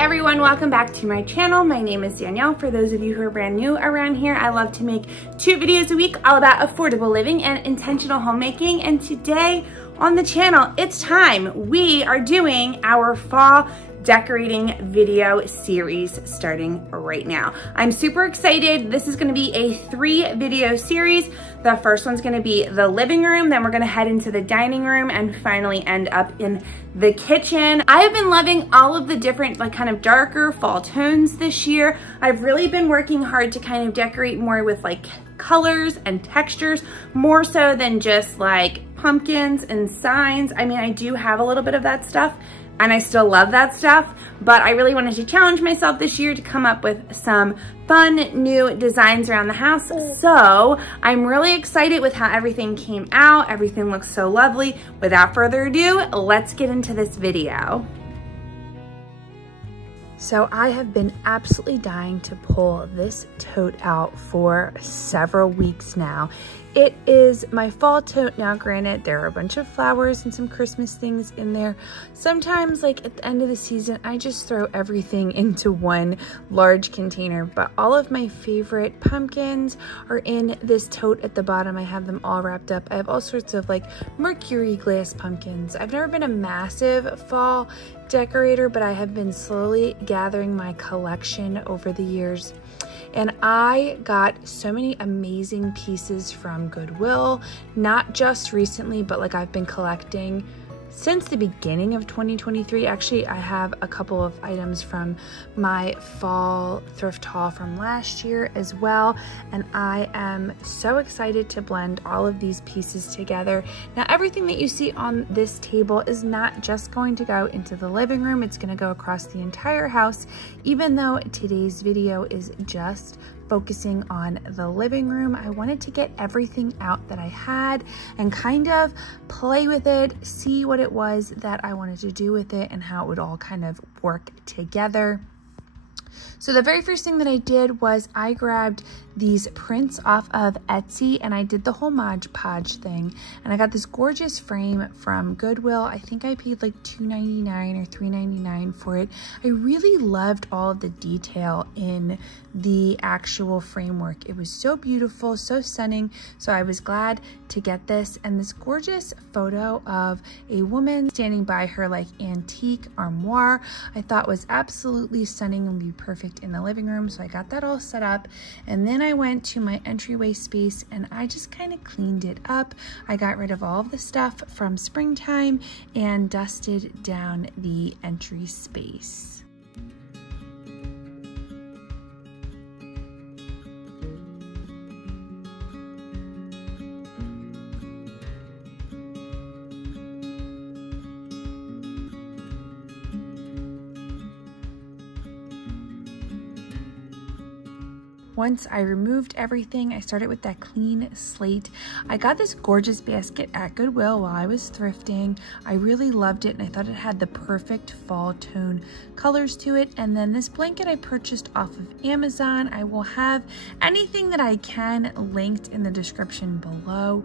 everyone, welcome back to my channel. My name is Danielle. For those of you who are brand new around here, I love to make 2 videos a week all about affordable living and intentional homemaking. And today on the channel, it's time. We are doing our fall decorating video series starting right now. I'm super excited. This is gonna be a 3 video series. The first one's gonna be the living room, then we're gonna head into the dining room and finally end up in the kitchen. I have been loving all of the different kind of darker fall tones this year. I've really been working hard to kind of decorate more with colors and textures, more so than just pumpkins and signs. I mean, I do have a little bit of that stuff, and I still love that stuff, but I really wanted to challenge myself this year to come up with some fun new designs around the house. So I'm really excited with how everything came out. Everything looks so lovely. Without further ado, let's get into this video. So I have been absolutely dying to pull this tote out for several weeks now. It is my fall tote. Now granted, there are a bunch of flowers and some Christmas things in there. Sometimes at the end of the season, I just throw everything into one large container, but all of my favorite pumpkins are in this tote at the bottom. I have them all wrapped up. I have all sorts of mercury glass pumpkins. I've never been a massive fall decorator, but I have been slowly gathering my collection over the years. And I got so many amazing pieces from Goodwill, not just recently, but I've been collecting since the beginning of 2023. Actually, I have a couple of items from my fall thrift haul from last year as well. And I am so excited to blend all of these pieces together. Now, everything that you see on this table is not just going to go into the living room. It's going to go across the entire house, even though today's video is just focusing on the living room. I wanted to get everything out that I had and kind of play with it, see what it was that I wanted to do with it and how it would all kind of work together. So the very first thing that I did was I grabbed these prints off of Etsy and I did the whole Mod Podge thing. And I got this gorgeous frame from Goodwill. I think I paid $2.99 or $3.99 for it. I really loved all of the detail in the actual framework. It was so beautiful, so stunning. So I was glad to get this. And this gorgeous photo of a woman standing by her antique armoire, I thought was absolutely stunning and would be perfect in the living room. So I got that all set up. And then I went to my entryway space and I just kind of cleaned it up. I got rid of all of the stuff from springtime and dusted down the entry space. Once I removed everything, I started with that clean slate. I got this gorgeous basket at Goodwill while I was thrifting. I really loved it and I thought it had the perfect fall tone colors to it. And then this blanket I purchased off of Amazon. I will have anything that I can linked in the description below.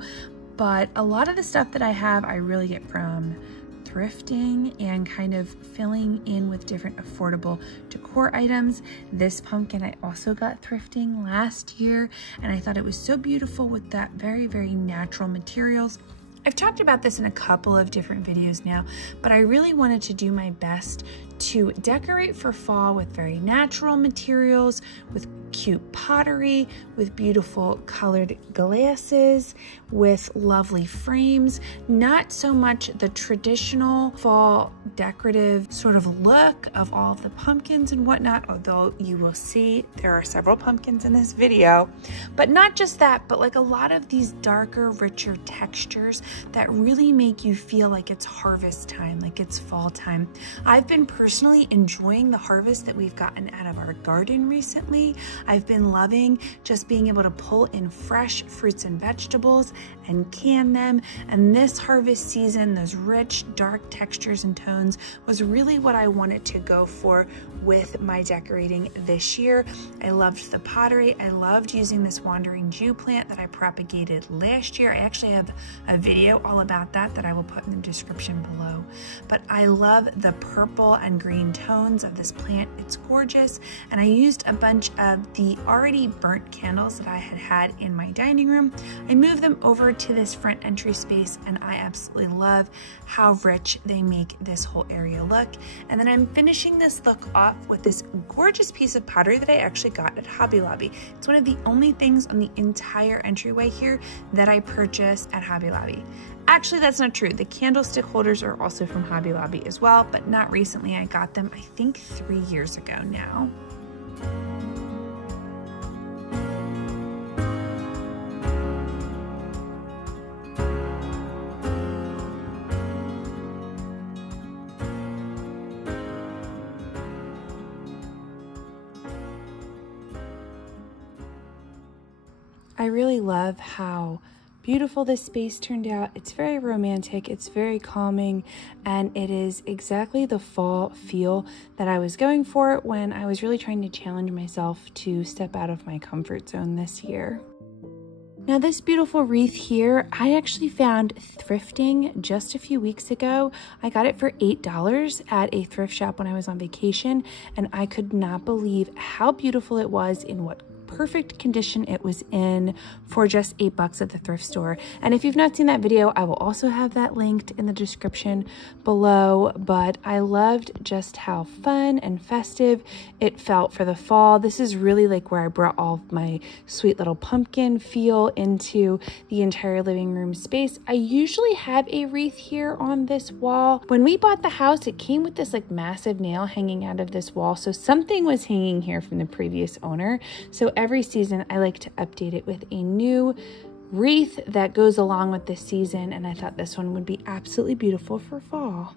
But a lot of the stuff that I have, I really get from thrifting and kind of filling in with different affordable decor items. This pumpkin I also got thrifting last year and I thought it was so beautiful with that very, very natural materials. I've talked about this in a couple of different videos now, but I really wanted to do my best to decorate for fall with very natural materials, with cute pottery, with beautiful colored glasses, with lovely frames, not so much the traditional fall decorative sort of look of all of the pumpkins and whatnot, although you will see there are several pumpkins in this video, but not just that, but a lot of these darker, richer textures that really make you feel like it's harvest time, like it's fall time. I've been personally enjoying the harvest that we've gotten out of our garden recently. I've been loving just being able to pull in fresh fruits and vegetables and can them. And this harvest season, those rich, dark textures and tones was really what I wanted to go for with my decorating this year. I loved the pottery. I loved using this wandering Jew plant that I propagated last year. I actually have a video all about that I will put in the description below. But I love the purple and green tones of this plant. It's gorgeous. And I used a bunch of the already burnt candles that I had in my dining room. I moved them over to this front entry space, and I absolutely love how rich they make this whole area look. And then I'm finishing this look off with this gorgeous piece of pottery that I actually got at Hobby Lobby. It's one of the only things on the entire entryway here that I purchased at Hobby Lobby. Actually, that's not true. The candlestick holders are also from Hobby Lobby as well, but not recently. I got them, I think, 3 years ago now. I really love how beautiful this space turned out. It's very romantic, it's very calming, and it is exactly the fall feel that I was going for when I was really trying to challenge myself to step out of my comfort zone this year. Now this beautiful wreath here, I actually found thrifting just a few weeks ago. I got it for $8 at a thrift shop when I was on vacation, and I could not believe how beautiful it was, in what perfect condition it was in, for just $8 at the thrift store. And if you've not seen that video, I will also have that linked in the description below. But I loved just how fun and festive it felt for the fall. This is really like where I brought all of my sweet little pumpkin feel into the entire living room space. I usually have a wreath here on this wall. When we bought the house, it came with this like massive nail hanging out of this wall, so something was hanging here from the previous owner. So every season I like to update it with a new wreath that goes along with this season, and I thought this one would be absolutely beautiful for fall.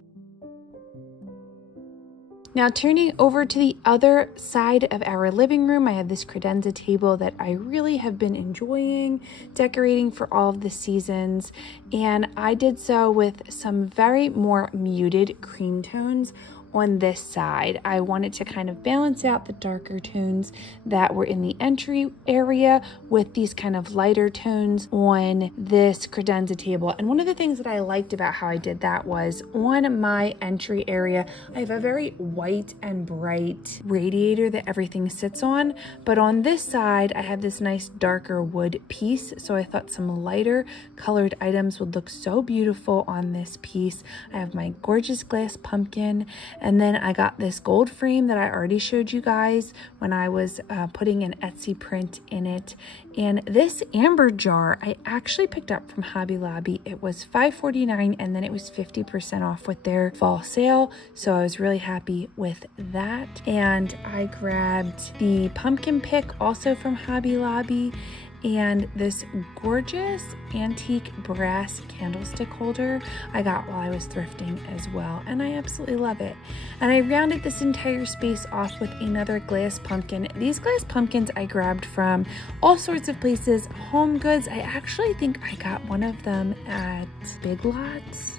Now turning over to the other side of our living room, I have this credenza table that I really have been enjoying decorating for all of the seasons, and I did so with some very more muted cream tones on this side. I wanted to kind of balance out the darker tones that were in the entry area with these kind of lighter tones on this credenza table. And one of the things that I liked about how I did that was, on my entry area, I have a very white and bright radiator that everything sits on, but on this side I have this nice darker wood piece, so I thought some lighter colored items would look so beautiful on this piece. I have my gorgeous glass pumpkin, and then I got this gold frame that I already showed you guys when I was putting an Etsy print in it. And this amber jar I actually picked up from Hobby Lobby. It was $5.49, and then it was 50% off with their fall sale, so I was really happy with that. And I grabbed the pumpkin pick also from Hobby Lobby, and this gorgeous antique brass candlestick holder I got while I was thrifting as well, and I absolutely love it. And I rounded this entire space off with another glass pumpkin. These glass pumpkins I grabbed from all sorts of places. Home Goods, I actually think I got one of them at Big Lots.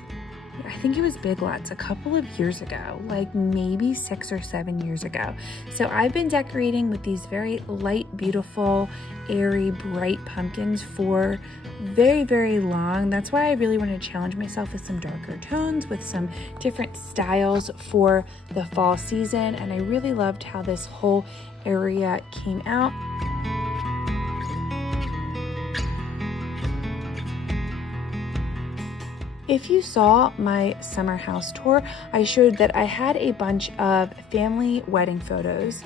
I think it was Big Lots a couple of years ago, like maybe 6 or 7 years ago. So I've been decorating with these very light, beautiful, airy, bright pumpkins for very, very long. That's why I really want to challenge myself with some darker tones, with some different styles for the fall season. And I really loved how this whole area came out. If you saw my summer house tour, I showed that I had a bunch of family wedding photos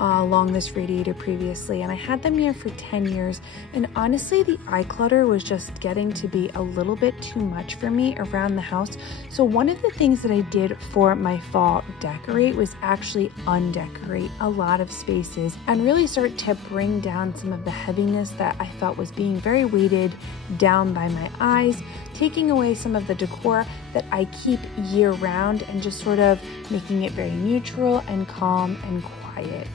along this radiator previously, and I had them here for 10 years, and honestly the eye clutter was just getting to be a little bit too much for me around the house. So one of the things that I did for my fall decorate was actually undecorate a lot of spaces and really start to bring down some of the heaviness that I felt was being very weighted down by my eyes, taking away some of the decor that I keep year round and just sort of making it very neutral and calm and quiet.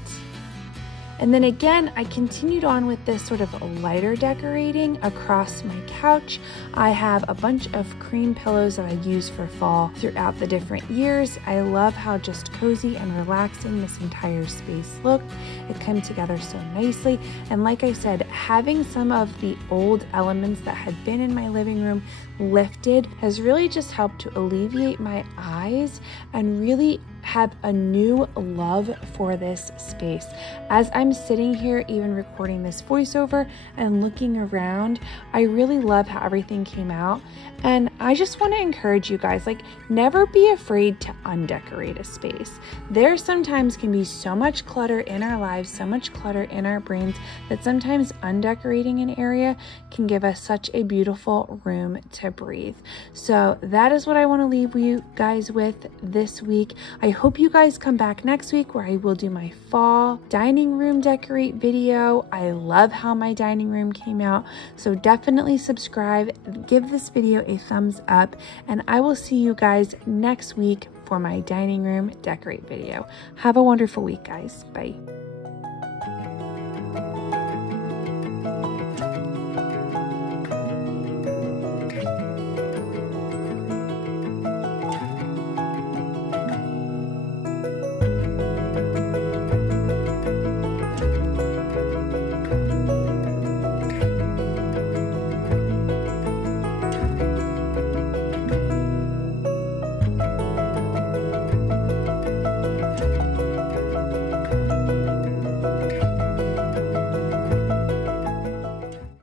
And then again, I continued on with this sort of lighter decorating across my couch. I have a bunch of cream pillows that I use for fall throughout the different years. I love how just cozy and relaxing this entire space looked. It came together so nicely. And like I said, having some of the old elements that had been in my living room lifted has really just helped to alleviate my eyes and really have a new love for this space. As I'm sitting here even recording this voiceover and looking around, I really love how everything came out. And I just want to encourage you guys, like, never be afraid to undecorate a space. There sometimes can be so much clutter in our lives, so much clutter in our brains, that sometimes undecorating an area can give us such a beautiful room to breathe. So that is what I want to leave you guys with this week. I hope you guys come back next week where I will do my fall dining room decorate video. I love how my dining room came out, so definitely subscribe, give this video a thumbs up, and I will see you guys next week for my dining room decorate video. Have a wonderful week, guys. Bye.